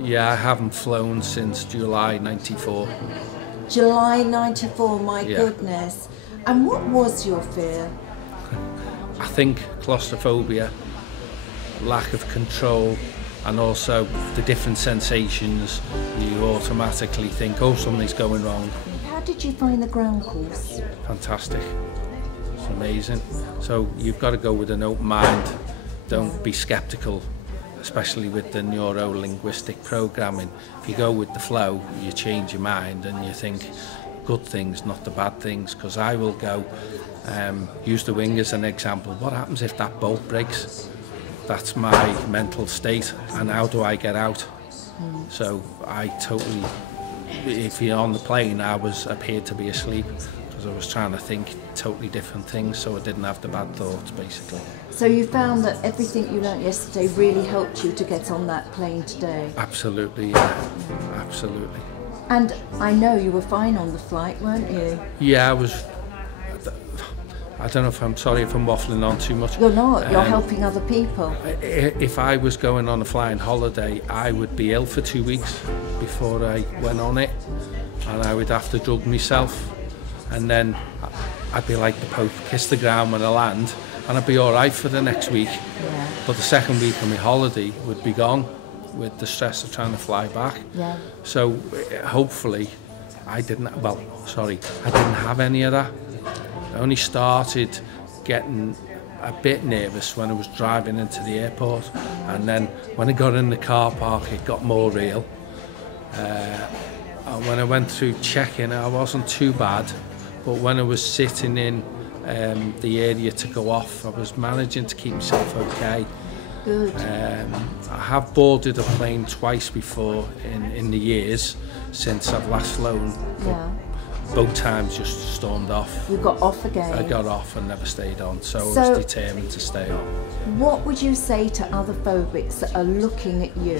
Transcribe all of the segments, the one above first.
Yeah, I haven't flown since July '94. July '94, my goodness. And what was your fear? I think claustrophobia, lack of control, and also the different sensations. You automatically think, oh, something's going wrong. How did you find the ground course? Fantastic. It's amazing. So you've got to go with an open mind. Don't be skeptical, especially with the neuro-linguistic programming. If you go with the flow, you change your mind and you think good things, not the bad things. Because I will go, use the wing as an example. What happens if that bolt breaks? That's my mental state, and how do I get out? So I totally, if you're on the plane, I appeared to be asleep because I was trying to think totally different things, so I didn't have the bad thoughts, basically. So you found that everything you learnt yesterday really helped you to get on that plane today? Absolutely, yeah. Absolutely. And I know you were fine on the flight, weren't you? Yeah, I was. I don't know if I'm sorry if I'm waffling on too much. You're not, you're helping other people. If I was going on a flying holiday, I would be ill for 2 weeks before I went on it, and I would have to drug myself, and then I'd be like the Pope, kiss the ground when I land, and I'd be all right for the next week. Yeah. But the second week of my holiday would be gone with the stress of trying to fly back. Yeah. So hopefully I didn't have any of that. I only started getting a bit nervous when I was driving into the airport, and then when I got in the car park it got more real. And when I went through check-in I wasn't too bad, but when I was sitting in the area to go off, I was managing to keep myself okay. Good. I have boarded a plane twice before in the years since I've last flown. Yeah. Both times just stormed off. You got off again? I got off and never stayed on, so I was determined to stay on. What would you say to other phobics that are looking at you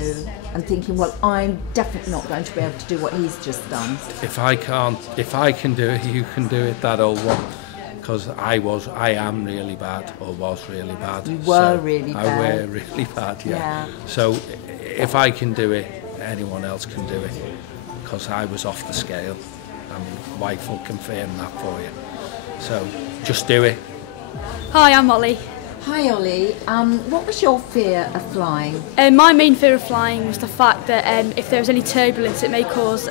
and thinking, well, I'm definitely not going to be able to do what he's just done? If I can do it, you can do it, that old one. Because I am really bad, or was really bad. You were really bad. I were really bad, yeah. So if I can do it, anyone else can do it. Because I was off the scale. And my wife will confirm that for you. So just do it. Hi, I'm Ollie. Hi Ollie, what was your fear of flying? My main fear of flying was the fact that if there was any turbulence it may cause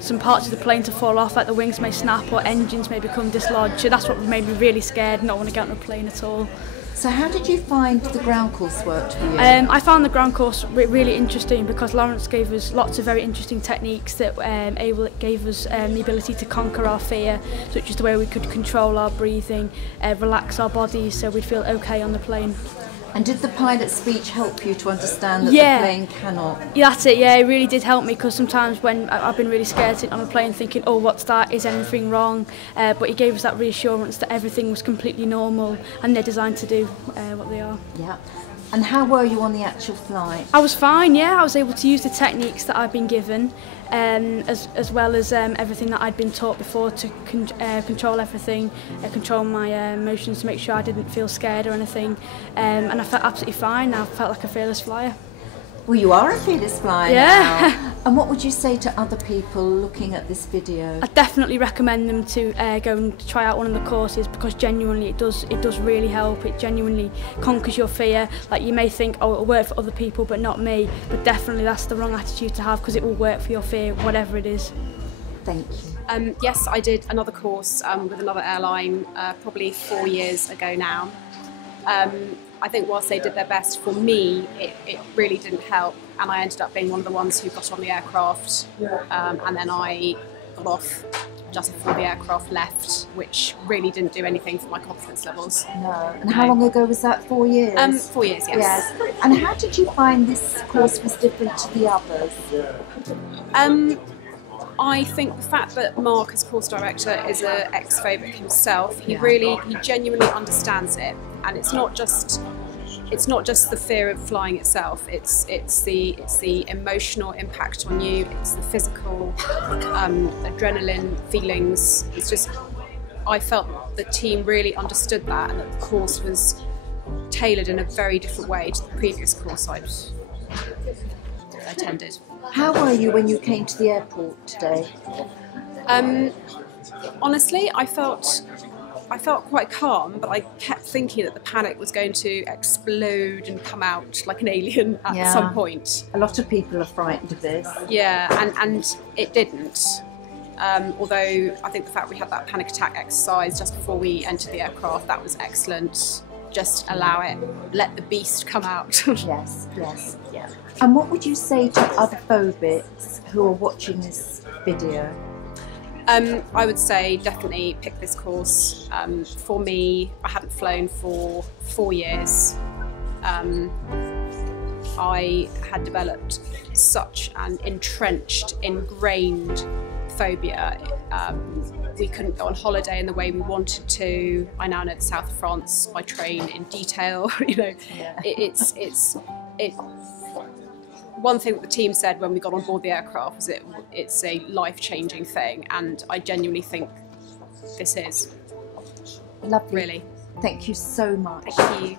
some parts of the plane to fall off, like the wings may snap or engines may become dislodged. So that's what made me really scared and not want to get on a plane at all. So how did you find the ground course worked for you? I found the ground course really interesting because Lawrence gave us lots of very interesting techniques that gave us the ability to conquer our fear, such as the way we could control our breathing, relax our bodies so we'd feel okay on the plane. And did the pilot's speech help you to understand that the plane cannot? Yeah, that's it, yeah, it really did help me because sometimes when I've been really scared sitting on a plane thinking, oh, what's that, is anything wrong? But he gave us that reassurance that everything was completely normal and they're designed to do what they are. Yeah. And how were you on the actual flight? I was fine, yeah, I was able to use the techniques that I've been given as well as everything that I'd been taught before to control everything, control my emotions to make sure I didn't feel scared or anything, and I felt absolutely fine. I felt like a fearless flyer. Well, you are a fearless flyer now. And what would you say to other people looking at this video? I definitely recommend them to go and try out one of the courses because genuinely it does really help. It genuinely conquers your fear. Like you may think, oh, it'll work for other people but not me, but definitely that's the wrong attitude to have because it will work for your fear, whatever it is. Thank you. Yes, I did another course with another airline probably 4 years ago now. I think whilst they did their best for me, it really didn't help, and I ended up being one of the ones who got on the aircraft, and then I got off just before the aircraft left, which really didn't do anything for my confidence levels. No. And how long ago was that? 4 years? 4 years, yes. And how did you find this course was different to the others? I think the fact that Mark, as course director, is an ex-phobic himself, he genuinely understands it, and it's not just the fear of flying itself. It's the emotional impact on you. It's the physical adrenaline feelings. It's just, I felt the team really understood that, and that the course was tailored in a very different way to the previous course I'd I attended. How were you when you came to the airport today? Honestly, I felt quite calm, but I kept thinking that the panic was going to explode and come out like an alien at some point. A lot of people are frightened of this. Yeah, and it didn't. Although I think the fact we had that panic attack exercise just before we entered the aircraft, that was excellent. Just allow it, let the beast come out. Yes, yes. Yeah. And what would you say to other phobics who are watching this video? I would say definitely pick this course. For me, I hadn't flown for 4 years. I had developed such an entrenched, ingrained phobia. We couldn't go on holiday in the way we wanted to. I now know the south of France by train in detail. You know, it's one thing that the team said when we got on board the aircraft was it's a life-changing thing, and I genuinely think this is. Lovely. Really. Thank you so much. Thank you.